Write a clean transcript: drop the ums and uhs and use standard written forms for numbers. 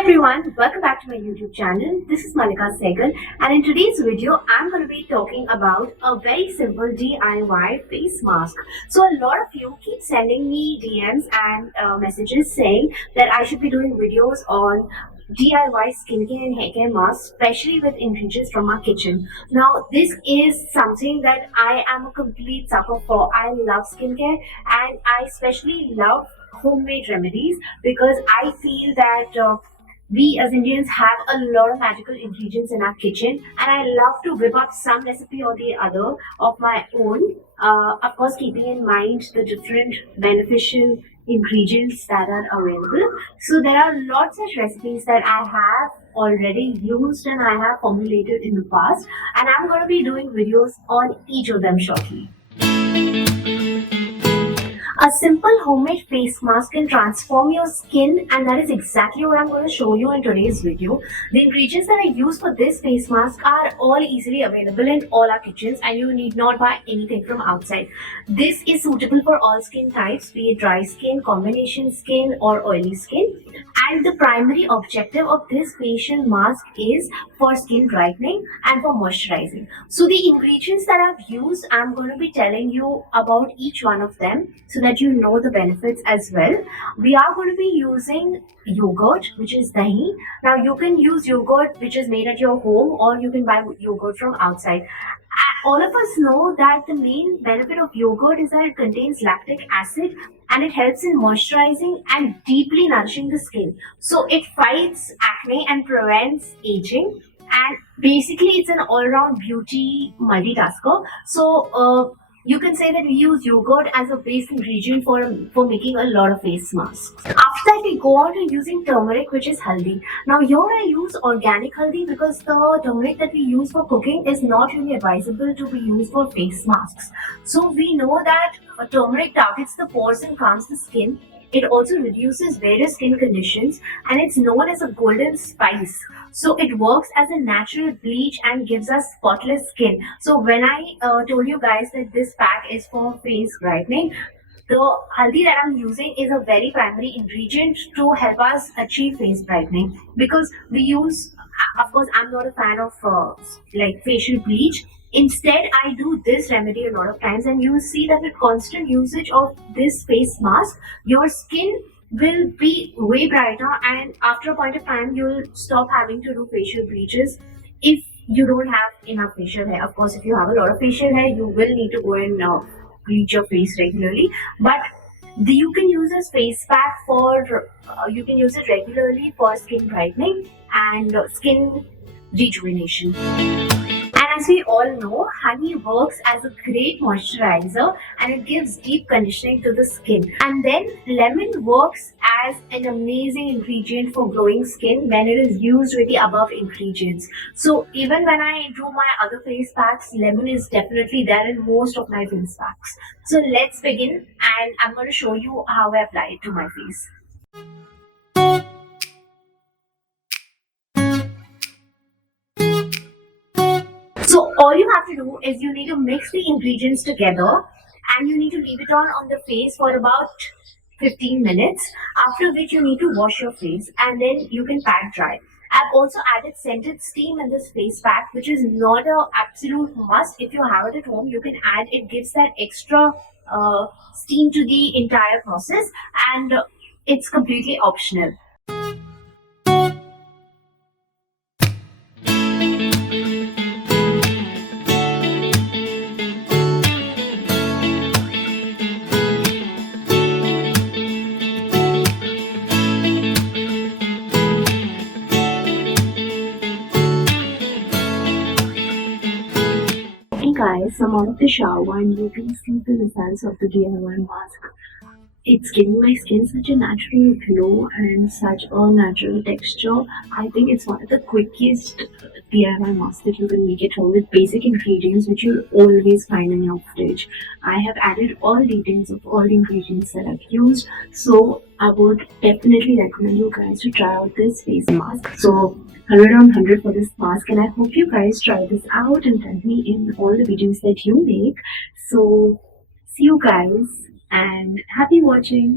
Everyone, welcome back to my YouTube channel. This is Malika Sehgal, and in today's video I'm going to be talking about a very simple DIY face mask. So a lot of you keep sending me DMs and messages saying that I should be doing videos on DIY skincare and hair care masks, especially with ingredients from our kitchen. Now this is something that I am a complete sucker for. I love skincare and I especially love homemade remedies because I feel that we as Indians have a lot of magical ingredients in our kitchen, and I love to whip up some recipe or the other of my own. Of course, keeping in mind the different beneficial ingredients that are available. So there are lots of recipes that I have already used and I have formulated in the past, and I'm going to be doing videos on each of them shortly. A simple homemade face mask can transform your skin, and that is exactly what I'm going to show you in today's video. The ingredients that I use for this face mask are all easily available in all our kitchens, and you need not buy anything from outside. This is suitable for all skin types, be it dry skin, combination skin or oily skin. And the primary objective of this facial mask is for skin brightening and for moisturizing. So the ingredients that I've used, I'm going to be telling you about each one of them so that you know the benefits as well. We are going to be using yogurt, which is dahi. Now you can use yogurt which is made at your home, or you can buy yogurt from outside. All of us know that the main benefit of yogurt is that it contains lactic acid and it helps in moisturizing and deeply nourishing the skin. So it fights acne and prevents aging, and basically it's an all-round beauty multitasker. So you can say that we use yogurt as a base ingredient for making a lot of face masks. After that, we go on to using turmeric, which is haldi. Now here I use organic haldi because the turmeric that we use for cooking is not really advisable to be used for face masks. So we know that turmeric targets the pores and calms the skin. It also reduces various skin conditions, and it's known as a golden spice. So it works as a natural bleach and gives us spotless skin. So when I told you guys that this pack is for face brightening, the haldi that I'm using is a very primary ingredient to help us achieve face brightening, because we use, of course, I'm not a fan of like facial bleach. Instead, I do this remedy a lot of times, and you will see that with constant usage of this face mask, your skin will be way brighter, and after a point of time, you'll stop having to do facial bleaches if you don't have enough facial hair. Of course, if you have a lot of facial hair, you will need to go and bleach your face regularly, but you can use this face pack for, you can use it regularly for skin brightening and skin rejuvenation. And as we all know, honey works as a great moisturizer and it gives deep conditioning to the skin. And then lemon works as an amazing ingredient for glowing skin when it is used with the above ingredients. So even when I do my other face packs, lemon is definitely there in most of my face packs. So let's begin, and I'm going to show you how I apply it to my face. So all you have to do is you need to mix the ingredients together, and you need to leave it on the face for about 15 minutes, after which you need to wash your face and then you can pat dry. I've also added scented steam in this face pack, which is not an absolute must. If you have it at home, you can add. It gives that extra steam to the entire process, and it's completely optional. Guys, I'm out of the shower and you can see the results of the DIY mask. It's giving my skin such a natural glow and such a natural texture. I think it's one of the quickest DIY masks that you can make at home with basic ingredients which you'll always find in your fridge. I have added all details of all the ingredients that I've used, so I would definitely recommend you guys to try out this face mask. So 100 on 100 for this mask, and I hope you guys try this out and tell me in all the videos that you make. So see you guys and happy watching.